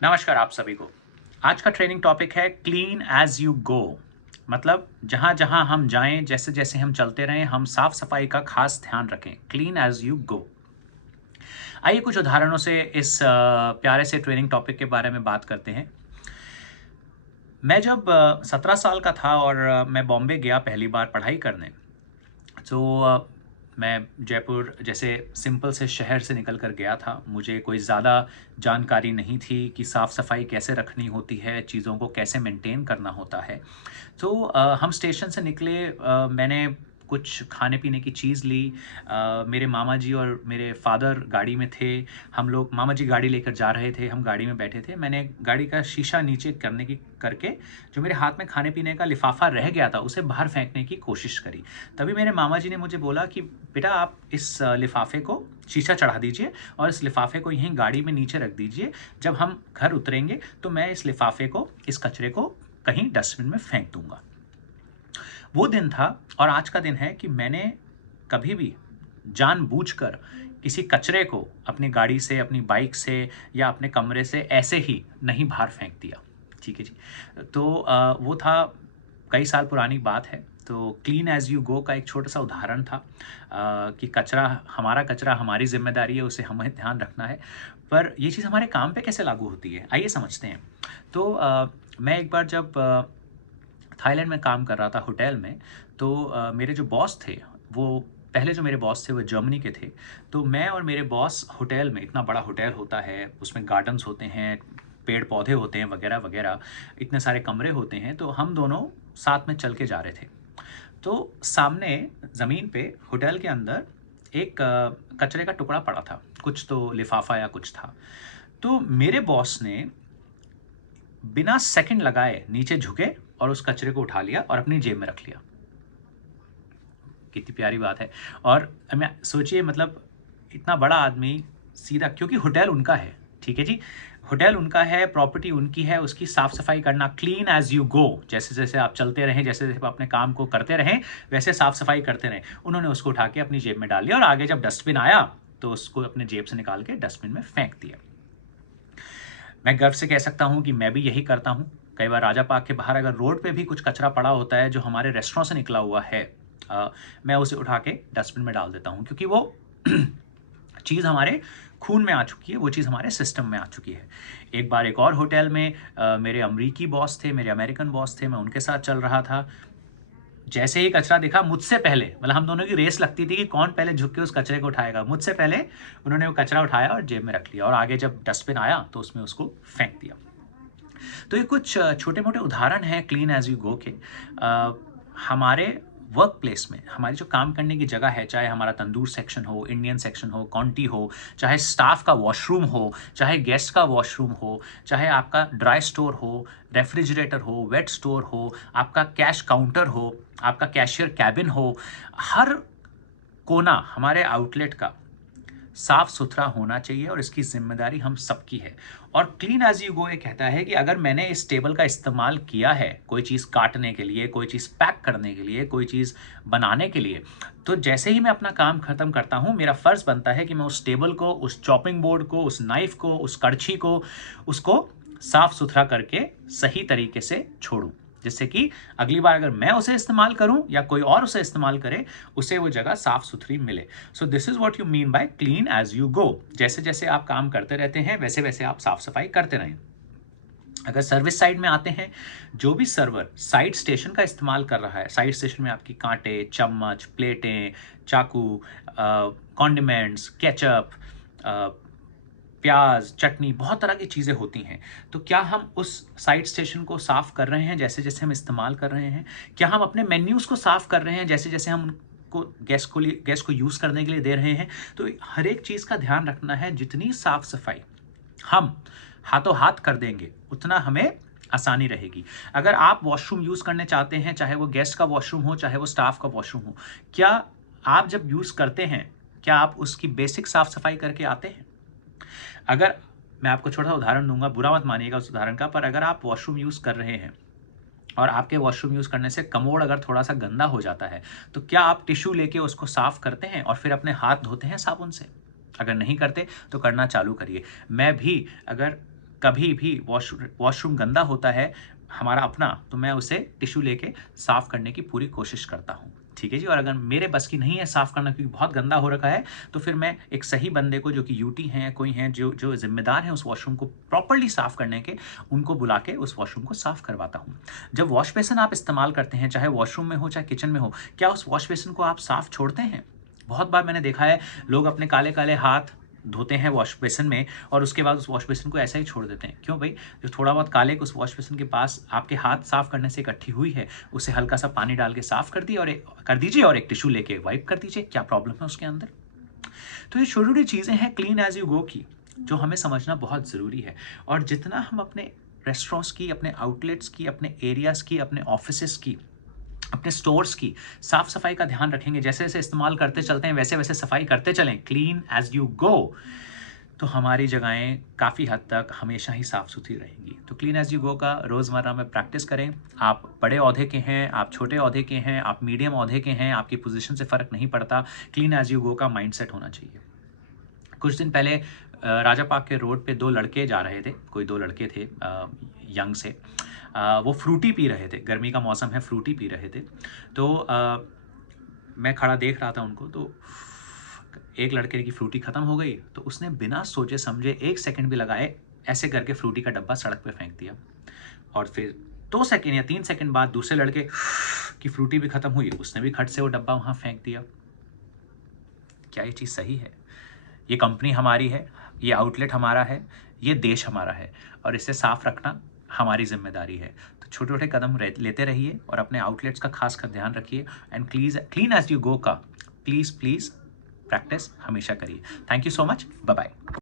नमस्कार आप सभी को। आज का ट्रेनिंग टॉपिक है क्लीन एज यू गो। मतलब जहाँ जहाँ हम जाएं, जैसे जैसे हम चलते रहें, हम साफ सफाई का खास ध्यान रखें। Clean as you go. आइए कुछ उदाहरणों से इस प्यारे से ट्रेनिंग टॉपिक के बारे में बात करते हैं। मैं जब 17 साल का था और मैं बॉम्बे गया पहली बार पढ़ाई करने। तो मैं जयपुर जैसे सिंपल से शहर से निकल कर गया था। मुझे कोई ज़्यादा जानकारी नहीं थी कि साफ़ सफाई कैसे रखनी होती है, चीज़ों को कैसे मेंटेन करना होता है। तो हम स्टेशन से निकले, मैंने कुछ खाने पीने की चीज़ ली। मेरे मामा जी और मेरे फादर गाड़ी में थे। हम लोग, मामा जी गाड़ी लेकर जा रहे थे, हम गाड़ी में बैठे थे। मैंने गाड़ी का शीशा नीचे करने की करके जो मेरे हाथ में खाने पीने का लिफाफा रह गया था उसे बाहर फेंकने की कोशिश करी। तभी मेरे मामा जी ने मुझे बोला कि बेटा आप इस लिफाफे को शीशा चढ़ा दीजिए और इस लिफाफे को यहीं गाड़ी में नीचे रख दीजिए। जब हम घर उतरेंगे तो मैं इस लिफाफे को, इस कचरे को कहीं डस्टबिन में फेंक दूंगा। वो दिन था और आज का दिन है कि मैंने कभी भी जानबूझकर किसी कचरे को अपनी गाड़ी से, अपनी बाइक से या अपने कमरे से ऐसे ही नहीं बाहर फेंक दिया। ठीक है जी। तो वो था, कई साल पुरानी बात है। तो क्लीन एज यू गो का एक छोटा सा उदाहरण था कि कचरा हमारी जिम्मेदारी है, उसे हमें ध्यान रखना है। पर ये चीज़ हमारे काम पे कैसे लागू होती है, आइए समझते हैं। तो मैं एक बार जब थाईलैंड में काम कर रहा था होटल में। तो मेरे जो बॉस थे, वो पहले जो मेरे बॉस थे वो जर्मनी के थे। तो मैं और मेरे बॉस होटल में, इतना बड़ा होटल होता है, उसमें गार्डन्स होते हैं, पेड़ पौधे होते हैं वगैरह वगैरह, इतने सारे कमरे होते हैं। तो हम दोनों साथ में चल के जा रहे थे। तो सामने ज़मीन पे होटल के अंदर एक कचरे का टुकड़ा पड़ा था, कुछ तो लिफाफा या कुछ था। तो मेरे बॉस ने बिना सेकंड लगाए नीचे झुके और उस कचरे को उठा लिया और अपनी जेब में रख लिया। कितनी प्यारी बात है। और मैं सोचिए, मतलब इतना बड़ा आदमी सीधा, क्योंकि होटल उनका है, ठीक है जी, होटल उनका है, प्रॉपर्टी उनकी है, उसकी साफ सफाई करना, क्लीन एज यू गो, जैसे जैसे आप चलते रहें, जैसे जैसे आप अपने काम को करते रहें वैसे साफ सफाई करते रहें। उन्होंने उसको उठा के अपनी जेब में डाल लिया और आगे जब डस्टबिन आया तो उसको अपने जेब से निकाल के डस्टबिन में फेंक दिया। मैं गर्व से कह सकता हूँ कि मैं भी यही करता हूँ। कई बार राजा पार्क के बाहर अगर रोड पे भी कुछ कचरा पड़ा होता है जो हमारे रेस्टोरेंट से निकला हुआ है, मैं उसे उठा के डस्टबिन में डाल देता हूँ, क्योंकि वो चीज़ हमारे खून में आ चुकी है, वो चीज़ हमारे सिस्टम में आ चुकी है। एक बार एक और होटल में मेरे अमरीकी बॉस थे, मेरे अमेरिकन बॉस थे, मैं उनके साथ चल रहा था। जैसे ही कचरा दिखा, मुझसे पहले, मतलब हम दोनों की रेस लगती थी कि कौन पहले झुक के उस कचरे को उठाएगा। मुझसे पहले उन्होंने वो कचरा उठाया और जेब में रख लिया और आगे जब डस्टबिन आया तो उसमें उसको फेंक दिया। तो ये कुछ छोटे मोटे उदाहरण हैं क्लीन एज यू गो के। हमारे वर्क प्लेस में, हमारी जो काम करने की जगह है, चाहे हमारा तंदूर सेक्शन हो, इंडियन सेक्शन हो, कॉन्टी हो, चाहे स्टाफ का वॉशरूम हो, चाहे गेस्ट का वॉशरूम हो, चाहे आपका ड्राई स्टोर हो, रेफ्रिजरेटर हो, वेट स्टोर हो, आपका कैश काउंटर हो, आपका कैशियर कैबिन हो, हर कोना हमारे आउटलेट का साफ सुथरा होना चाहिए और इसकी जिम्मेदारी हम सबकी है। और क्लीन एज यू गो ये कहता है कि अगर मैंने इस टेबल का इस्तेमाल किया है कोई चीज़ काटने के लिए, कोई चीज़ पैक करने के लिए, कोई चीज़ बनाने के लिए, तो जैसे ही मैं अपना काम खत्म करता हूँ, मेरा फ़र्ज़ बनता है कि मैं उस टेबल को, उस चॉपिंग बोर्ड को, उस नाइफ को, उस कड़छी को, उसको साफ सुथरा करके सही तरीके से छोड़ूं, जिससे कि अगली बार अगर मैं उसे इस्तेमाल करूं या कोई और उसे इस्तेमाल करे, उसे वो जगह साफ सुथरी मिले। So this is what you mean by clean as you go. जैसे जैसे आप काम करते रहते हैं वैसे वैसे आप साफ सफाई करते रहें। अगर सर्विस साइड में आते हैं, जो भी सर्वर साइड स्टेशन का इस्तेमाल कर रहा है, साइड स्टेशन में आपकी कांटे, चम्मच, प्लेटें, चाकू, कॉन्डिमेंट्स, केचप, प्याज, चटनी, बहुत तरह की चीज़ें होती हैं। तो क्या हम उस साइड स्टेशन को साफ़ कर रहे हैं जैसे जैसे हम इस्तेमाल कर रहे हैं? क्या हम अपने मेन्यूज़ को साफ़ कर रहे हैं जैसे जैसे हम उनको गेस्ट को यूज़ करने के लिए दे रहे हैं? तो हर एक चीज़ का ध्यान रखना है। जितनी साफ़ सफाई हम हाथों हाथ कर देंगे उतना हमें आसानी रहेगी। अगर आप वॉशरूम यूज़ करने चाहते हैं, चाहे वो गेस्ट का वॉशरूम हो, चाहे वो स्टाफ का वॉशरूम हो, क्या आप जब यूज़ करते हैं, क्या आप उसकी बेसिक साफ़ सफाई करके आते हैं? अगर मैं आपको छोटा सा उदाहरण दूंगा, बुरा मत मानिएगा उस उदाहरण का, पर अगर आप वॉशरूम यूज़ कर रहे हैं और आपके वॉशरूम यूज़ करने से कमोड अगर थोड़ा सा गंदा हो जाता है, तो क्या आप टिश्यू लेके उसको साफ़ करते हैं और फिर अपने हाथ धोते हैं साबुन से? अगर नहीं करते तो करना चालू करिए। मैं भी अगर कभी भी वॉशरूम गंदा होता है हमारा अपना, तो मैं उसे टिश्यू लेके साफ़ करने की पूरी कोशिश करता हूँ, ठीक है जी। और अगर मेरे बस की नहीं है साफ़ करना क्योंकि बहुत गंदा हो रखा है, तो फिर मैं एक सही बंदे को, जो कि यूटी हैं या कोई हैं जो जो ज़िम्मेदार हैं उस वॉशरूम को प्रॉपर्ली साफ़ करने के, उनको बुला के उस वॉशरूम को साफ़ करवाता हूँ। जब वॉश बेसिन आप इस्तेमाल करते हैं, चाहे वॉशरूम में हो चाहे किचन में हो, क्या उस वॉश बेसिन को आप साफ़ छोड़ते हैं? बहुत बार मैंने देखा है लोग अपने काले-काले हाथ धोते हैं वॉश बेसिन में और उसके बाद उस वॉश बेसिन को ऐसा ही छोड़ देते हैं। क्यों भई? जो थोड़ा बहुत कालिक उस वॉश बेसिन के पास आपके हाथ साफ़ करने से इकट्ठी हुई है, उसे हल्का-सा पानी डाल के साफ़ कर दीजिए और एक टिश्यू लेके वाइप कर दीजिए। क्या प्रॉब्लम है उसके अंदर? तो ये छोटी-छोटी चीज़ें हैं क्लीन एज़ यू गो की, जो हमें समझना बहुत ज़रूरी है। और जितना हम अपने रेस्टोरेंट्स की, अपने आउटलेट्स की, अपने एरियाज़ की, अपने ऑफ़िसेज़ की, अपने स्टोर्स की साफ-सफाई का ध्यान रखेंगे, जैसे-जैसे इस्तेमाल करते चलते हैं, वैसे-वैसे सफाई करते चलें, क्लीन एज़ यू गो, तो हमारी जगहें काफ़ी हद तक हमेशा ही साफ़-सुथरी रहेंगी। तो क्लीन एज़ यू गो का रोज़मर्रा में प्रैक्टिस करें। आप बड़े ओहदे के हैं, आप छोटे ओहदे के हैं, आप मीडियम ओहदे के हैं, आपकी पोज़ीशन से फ़र्क नहीं पड़ता, क्लीन एज़ यू गो का माइंडसेट होना चाहिए। कुछ दिन पहले राजा पार्क के रोड पे 2 लड़के जा रहे थे, कोई 2 लड़के थे यंग से। वो फ्रूटी पी रहे थे, गर्मी का मौसम है, फ्रूटी पी रहे थे। तो मैं खड़ा देख रहा था उनको, तो एक लड़के की फ्रूटी ख़त्म हो गई, तो उसने बिना सोचे समझे 1 सेकंड भी लगाए ऐसे करके फ्रूटी का डब्बा सड़क पे फेंक दिया। और फिर 2 सेकंड या 3 सेकंड बाद दूसरे लड़के की फ्रूटी भी ख़त्म हुई, उसने भी खट से वो डब्बा वहाँ फेंक दिया। क्या ये चीज़ सही है? ये कंपनी हमारी है, ये आउटलेट हमारा है, ये देश हमारा है और इसे साफ रखना हमारी ज़िम्मेदारी है। तो छोटे-छोटे कदम लेते रहिए और अपने आउटलेट्स का ख़ासकर ध्यान रखिए and clean as you go का प्लीज़ प्रैक्टिस हमेशा करिए। Thank you so much. Bye bye.